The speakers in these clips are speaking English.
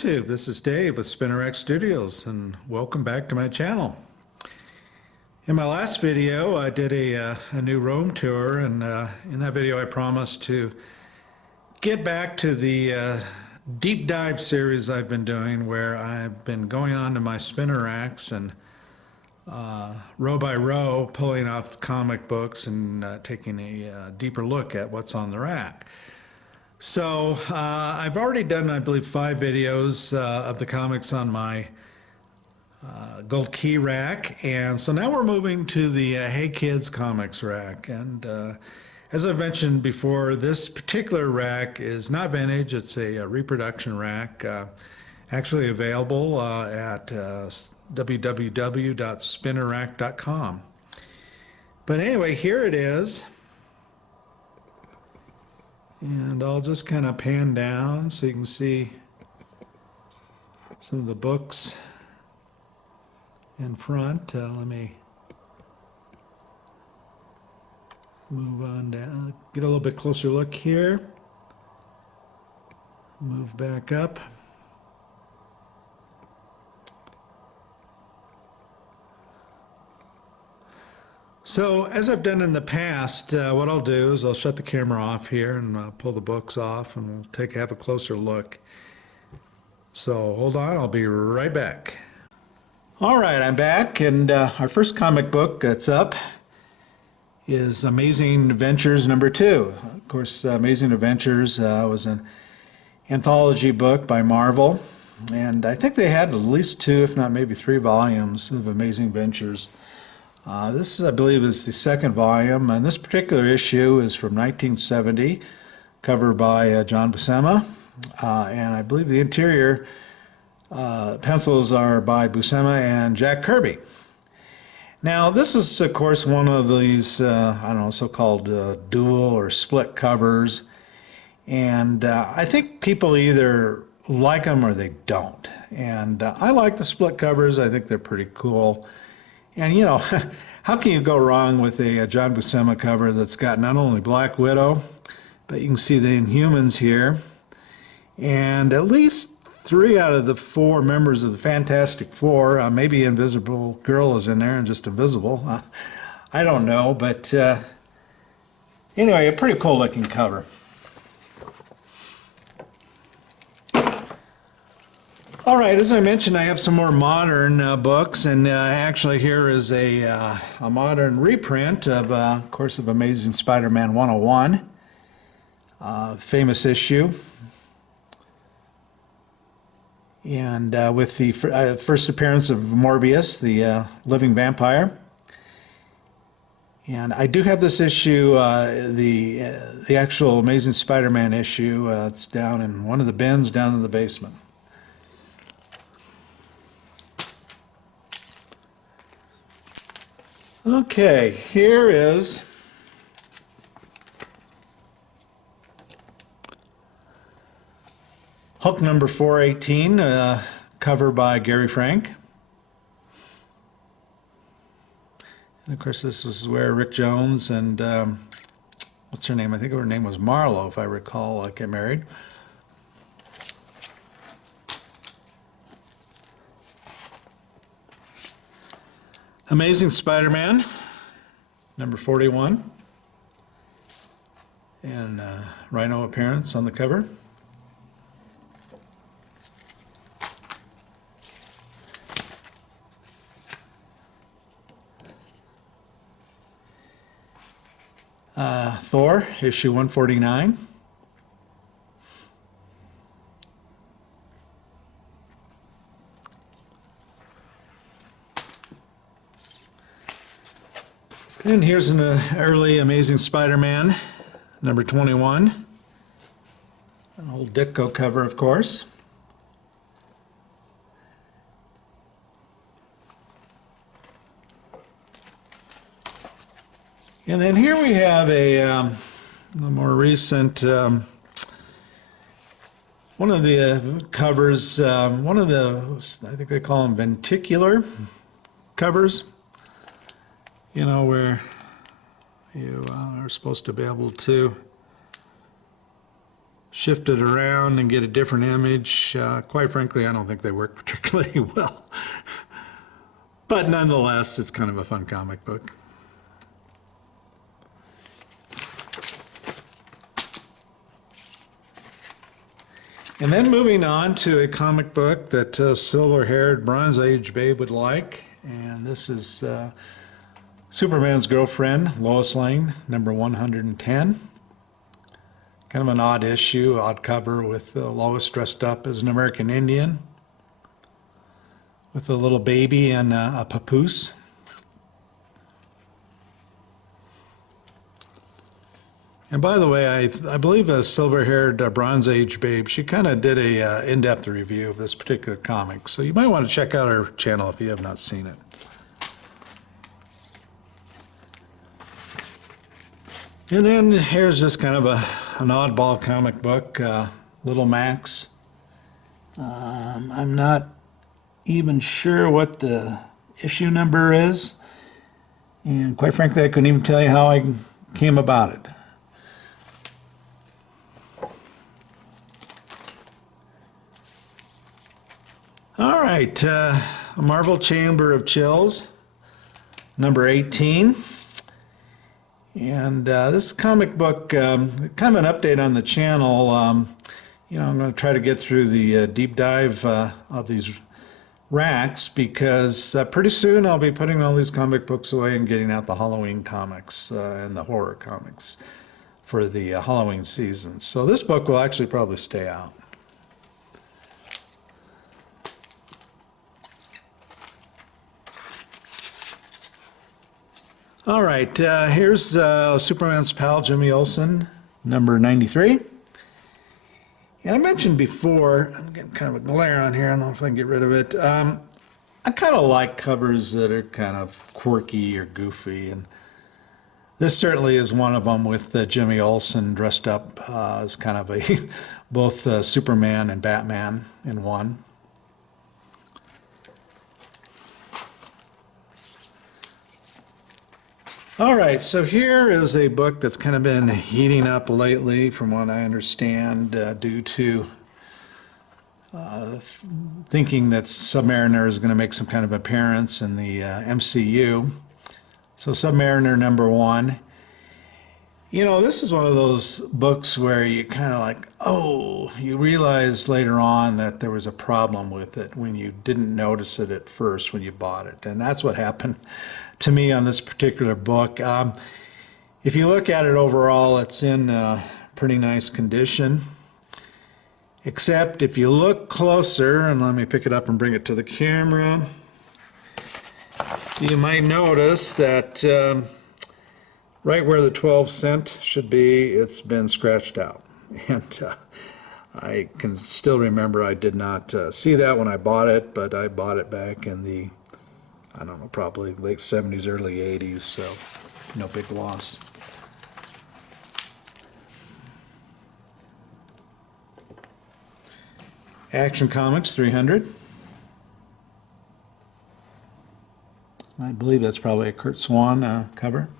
YouTube. This is Dave with SpinnerX Studios, and welcome back to my channel. In my last video, I did a new Rome tour, and in that video I promised to get back to the deep dive series I've been doing, where I've been going on to my spinner racks and row by row pulling off comic books and taking a deeper look at what's on the rack. So I've already done, I believe, 5 videos of the comics on my gold key rack, and so now we're moving to the Hey Kids comics rack. And as I mentioned before, this particular rack is not vintage. It's a reproduction rack, actually available at www.spinnerrack.com. But anyway, here it is. And I'll just kind of pan down so you can see some of the books in front. Let me move on down, get a little bit closer look here. Move back up. So, as I've done in the past, what I'll do is I'll shut the camera off here and pull the books off, and we'll have a closer look. So, hold on, I'll be right back. All right, I'm back, and our first comic book that's up is Amazing Adventures Number 2. Of course, Amazing Adventures was an anthology book by Marvel, and I think they had at least 2, if not maybe 3 volumes of Amazing Adventures. This, I believe, is the 2nd volume, and this particular issue is from 1970, cover by John Buscema, and I believe the interior pencils are by Buscema and Jack Kirby. Now, this is, of course, one of these, I don't know, so-called dual or split covers, and I think people either like them or they don't, and I like the split covers. I think they're pretty cool. And, you know, how can you go wrong with a John Buscema cover that's got not only Black Widow, but you can see the Inhumans here, and at least 3 out of the 4 members of the Fantastic Four. Maybe Invisible Girl is in there and just invisible. I don't know, but anyway, a pretty cool looking cover. All right, as I mentioned, I have some more modern books, and actually here is a modern reprint of course, of Amazing Spider-Man 101, famous issue, and with the first appearance of Morbius, the living vampire. And I do have this issue, the actual Amazing Spider-Man issue. It's down in one of the bins down in the basement. Okay, here is Hulk number 418, cover by Gary Frank. And of course, this is where Rick Jones and what's her name? I think her name was Marlo, if I recall, get married. Amazing Spider-Man, number 41, and Rhino appearance on the cover. Thor, issue 149. And here's an early Amazing Spider-Man, number 21. An old Ditko cover, of course. And then here we have a more recent, one of the covers, one of the, I think they call them venticular covers. You know, where you are supposed to be able to shift it around and get a different image. Quite frankly, I don't think they work particularly well. But nonetheless, it's kind of a fun comic book. And then moving on to a comic book that silver-haired Bronze Age babe would like. And this is Superman's girlfriend, Lois Lane, number 110. Kind of an odd issue, odd cover with Lois dressed up as an American Indian with a little baby and a papoose. And by the way, I believe a silver-haired Bronze Age babe, she kind of did a in-depth review of this particular comic. So you might want to check out her channel if you have not seen it. And then here's just kind of an oddball comic book, Little Max. I'm not even sure what the issue number is. And quite frankly, I couldn't even tell you how I came about it. All right, Marvel Chamber of Chills, number 18. And this comic book, kind of an update on the channel. I'm going to try to get through the deep dive of these racks because pretty soon I'll be putting all these comic books away and getting out the Halloween comics and the horror comics for the Halloween season. So this book will actually probably stay out. All right, here's Superman's pal, Jimmy Olsen, number 93. And I mentioned before, I'm getting kind of a glare on here, I don't know if I can get rid of it. I kind of like covers that are kind of quirky or goofy, and this certainly is one of them with Jimmy Olsen dressed up as kind of a both Superman and Batman in one. All right, so here is a book that's kind of been heating up lately, from what I understand, due to thinking that Submariner is going to make some kind of appearance in the MCU. So Submariner Number One. You know, this is one of those books where you kind of like, oh, you realize later on that there was a problem with it when you didn't notice it at first when you bought it. And that's what happened to me on this particular book. If you look at it overall, it's in pretty nice condition. Except if you look closer, and let me pick it up and bring it to the camera, you might notice that right where the 12 cent should be, it's been scratched out. And I can still remember I did not see that when I bought it, but I bought it back in the, I don't know, probably late 70s, early 80s, so no big loss. Action Comics 300. I believe that's probably a Kurt Swan cover.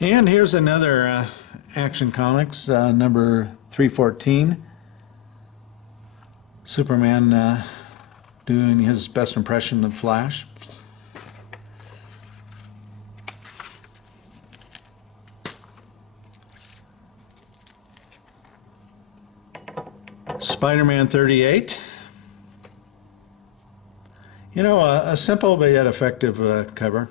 And here's another Action Comics, number 314. Superman doing his best impression of Flash. Spider-Man 38. You know, a simple but yet effective cover.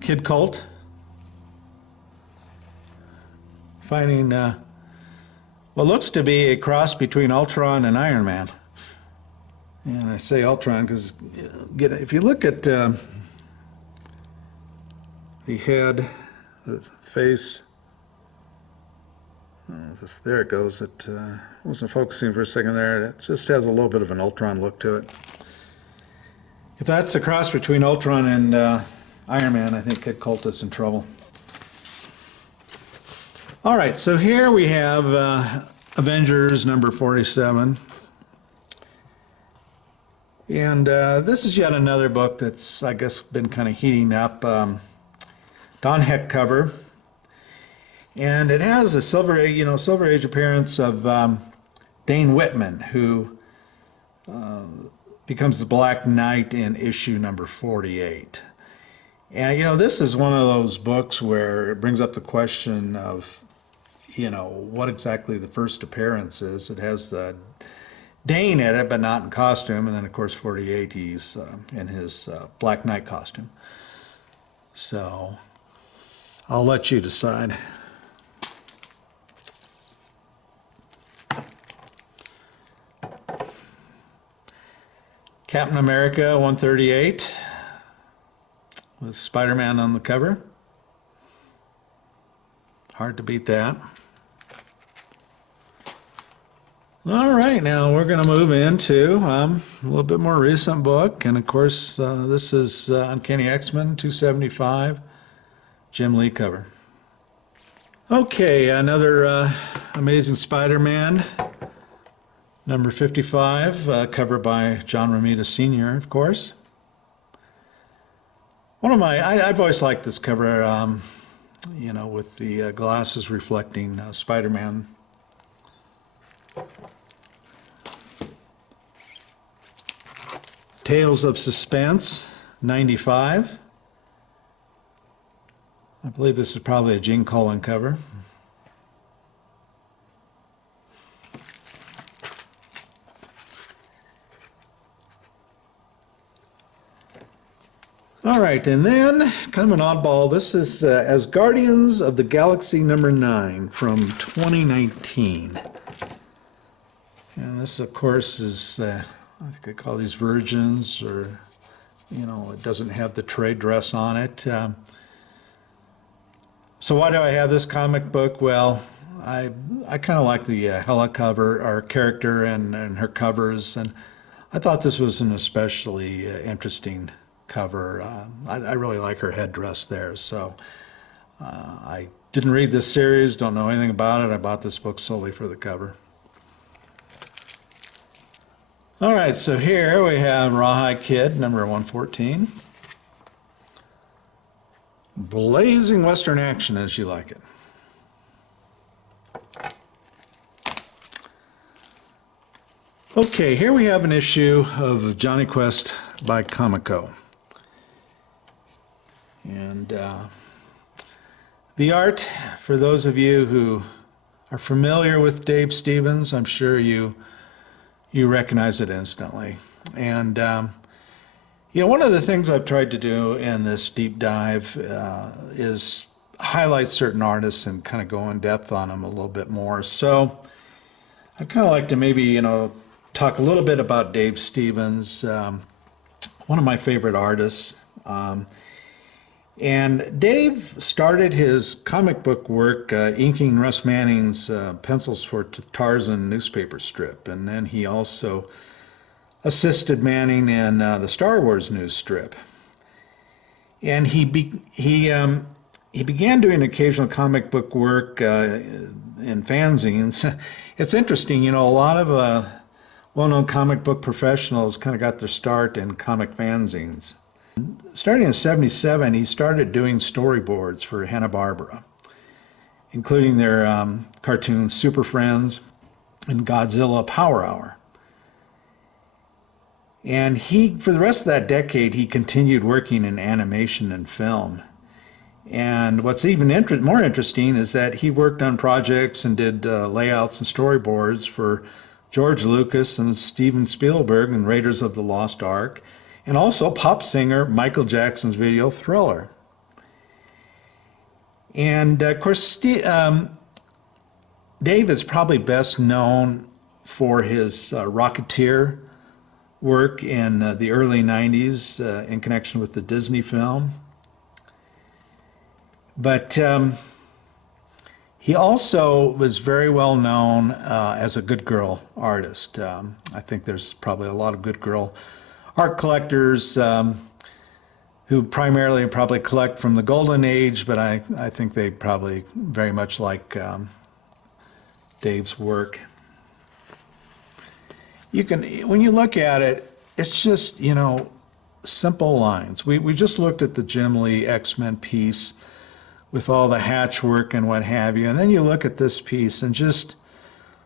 Kid Colt. Finding what looks to be a cross between Ultron and Iron Man. And I say Ultron because if you look at the head, the face, there it goes. It wasn't focusing for a second there. It just has a little bit of an Ultron look to it. If that's a cross between Ultron and Iron Man, I think Kid Colt is in trouble. All right, so here we have Avengers number 47. And this is yet another book that's, I guess, been kind of heating up. Don Heck cover. And it has a Silver Age appearance of Dane Whitman, who becomes the Black Knight in issue number 48. And, this is one of those books where it brings up the question of, what exactly the first appearance is. It has the Dane in it, but not in costume. And then, of course, 48, he's in his Black Knight costume. So I'll let you decide. Captain America 138 with Spider-Man on the cover. Hard to beat that. All right, now we're going to move into a little bit more recent book. And of course, this is Uncanny X-Men 275, Jim Lee cover. Okay, another Amazing Spider-Man, number 55, cover by John Romita Sr., of course. I've always liked this cover, with the glasses reflecting Spider-Man. Tales of Suspense, 95. I believe this is probably a Gene Colan cover. All right, and then kind of an oddball. This is As Guardians of the Galaxy number 9 from 2019. And this, of course, is, I think they call these virgins, or, it doesn't have the trade dress on it. So why do I have this comic book? Well, I kind of like the Hela cover, our character, and her covers, and I thought this was an especially interesting cover. I really like her headdress there. So I didn't read this series, don't know anything about it. I bought this book solely for the cover. All right, so here we have Rawhide Kid, number 114. Blazing Western action as you like it. Okay, here we have an issue of Johnny Quest by Comico. And the art, for those of you who are familiar with Dave Stevens, I'm sure you recognize it instantly. And one of the things I've tried to do in this deep dive is highlight certain artists and kind of go in depth on them a little bit more. So I'd kind of like to maybe, talk a little bit about Dave Stevens, one of my favorite artists. And Dave started his comic book work inking Russ Manning's pencils for Tarzan newspaper strip, and then he also assisted Manning in the Star Wars news strip. And he began doing occasional comic book work in fanzines. It's interesting, a lot of well-known comic book professionals kind of got their start in comic fanzines. Starting in '77, he started doing storyboards for Hanna-Barbera, including their cartoons Super Friends and Godzilla Power Hour. And for the rest of that decade, he continued working in animation and film. And what's even more interesting is that he worked on projects and did layouts and storyboards for George Lucas and Steven Spielberg in Raiders of the Lost Ark, and also pop singer Michael Jackson's video Thriller. And of course, Dave is probably best known for his Rocketeer work in the early 90s in connection with the Disney film. But he also was very well known as a good girl artist. I think there's probably a lot of good girl art collectors who primarily probably collect from the Golden Age, but I think they probably very much like Dave's work. When you look at it, it's just, simple lines. We just looked at the Jim Lee X-Men piece with all the hatch work and what have you, and then you look at this piece and just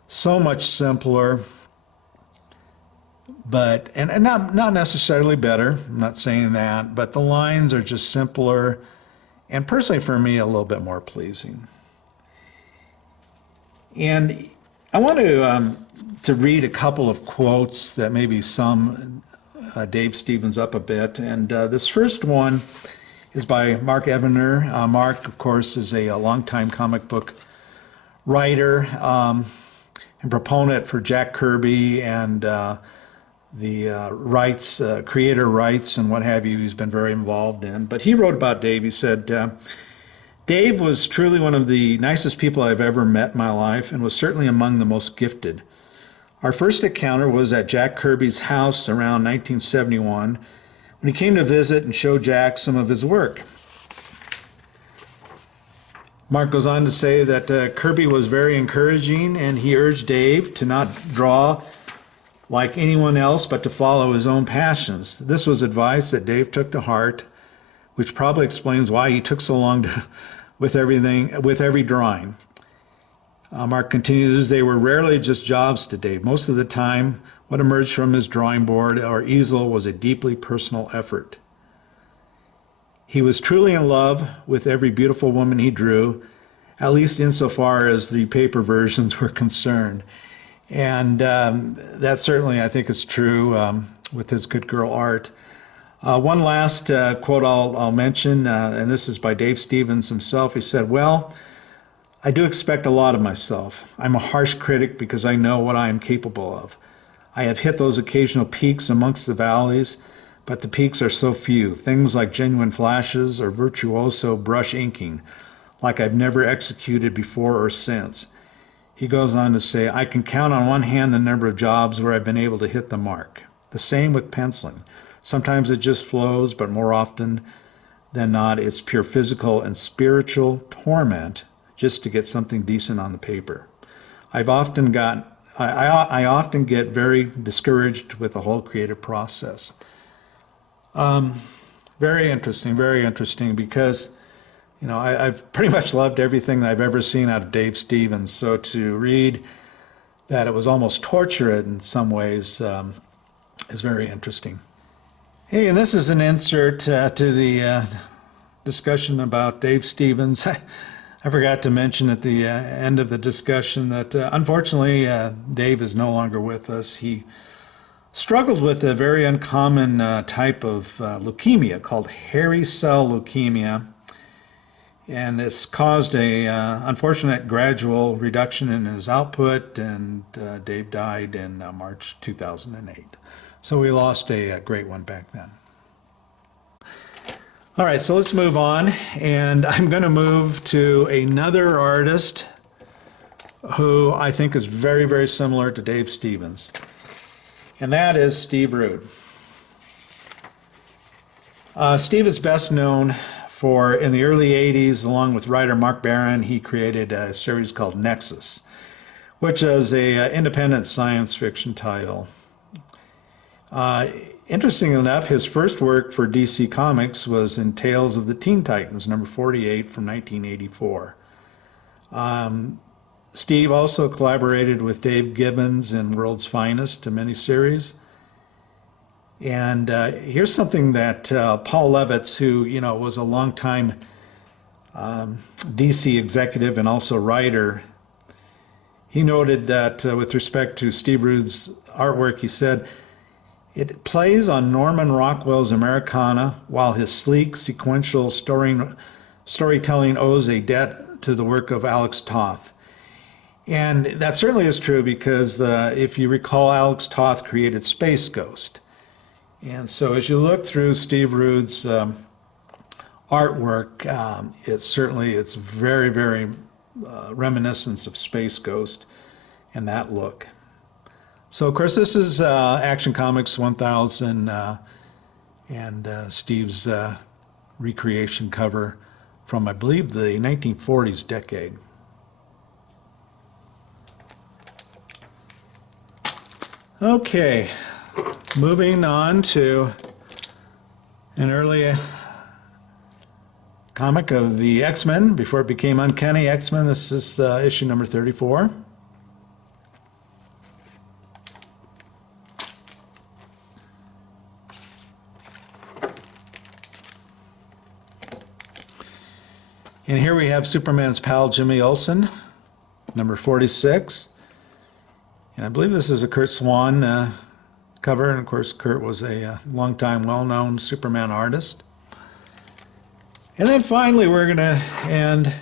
so much simpler, but and not necessarily better. I'm not saying that, but the lines are just simpler, and personally for me a little bit more pleasing. And I want to read a couple of quotes that maybe sum Dave Stevens up a bit. And this first one is by Mark Evener. Mark, of course, is a longtime comic book writer and proponent for Jack Kirby and the rights, creator rights and what have you. He's been very involved in. But he wrote about Dave. He said, Dave was truly one of the nicest people I've ever met in my life and was certainly among the most gifted. Our first encounter was at Jack Kirby's house around 1971 when he came to visit and show Jack some of his work. Mark goes on to say that Kirby was very encouraging and he urged Dave to not draw like anyone else but to follow his own passions. This was advice that Dave took to heart, which probably explains why he took so long with every drawing. Mark continues, they were rarely just jobs to Dave. Most of the time, what emerged from his drawing board or easel was a deeply personal effort. He was truly in love with every beautiful woman he drew, at least insofar as the paper versions were concerned. And that certainly, I think, is true with his good girl art. One last quote I'll mention, and this is by Dave Stevens himself. He said, well, I do expect a lot of myself. I'm a harsh critic because I know what I am capable of. I have hit those occasional peaks amongst the valleys, but the peaks are so few. Things like genuine flashes or virtuoso brush inking, like I've never executed before or since. He goes on to say, I can count on one hand the number of jobs where I've been able to hit the mark. The same with penciling. Sometimes it just flows, but more often than not, it's pure physical and spiritual torment just to get something decent on the paper. I often get very discouraged with the whole creative process. Very interesting because, I've pretty much loved everything that I've ever seen out of Dave Stevens. So to read that it was almost torture in some ways is very interesting. Hey, and this is an insert to the discussion about Dave Stevens. I forgot to mention at the end of the discussion that unfortunately Dave is no longer with us. He struggled with a very uncommon type of leukemia called hairy cell leukemia, and it's caused a unfortunate gradual reduction in his output, and Dave died in March 2008. So we lost a great one back then. All right, so let's move on, and I'm going to move to another artist who I think is very, very similar to Dave Stevens, and that is Steve Rood. Steve is best known for, in the early 80s, along with writer Mark Barron, he created a series called Nexus, which is an independent science fiction title. Interesting enough, his first work for DC Comics was in Tales of the Teen Titans, number 48 from 1984. Steve also collaborated with Dave Gibbons in World's Finest, a miniseries. And here's something that Paul Levitz, who was a longtime DC executive and also writer, he noted that with respect to Steve Rood's artwork, he said, it plays on Norman Rockwell's Americana, while his sleek, sequential storytelling owes a debt to the work of Alex Toth. And that certainly is true because if you recall, Alex Toth created Space Ghost. And so as you look through Steve Rood's artwork, it's very, very reminiscent of Space Ghost and that look. So, of course, this is Action Comics 1000 and Steve's recreation cover from, I believe, the 1940s decade. Okay, moving on to an early comic of the X-Men before it became Uncanny X-Men. This is issue number 34. And here we have Superman's pal Jimmy Olsen, number 46. And I believe this is a Kurt Swan cover. And of course, Kurt was a longtime well-known Superman artist. And then finally, we're going to end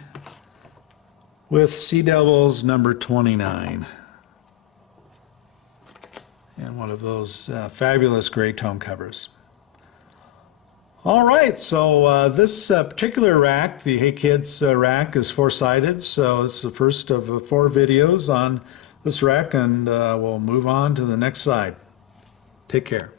with Sea Devils number 29. And one of those fabulous gray tone covers. All right, so this particular rack, the Hey Kids rack, is four-sided, so it's the first of 4 videos on this rack, and we'll move on to the next side. Take care.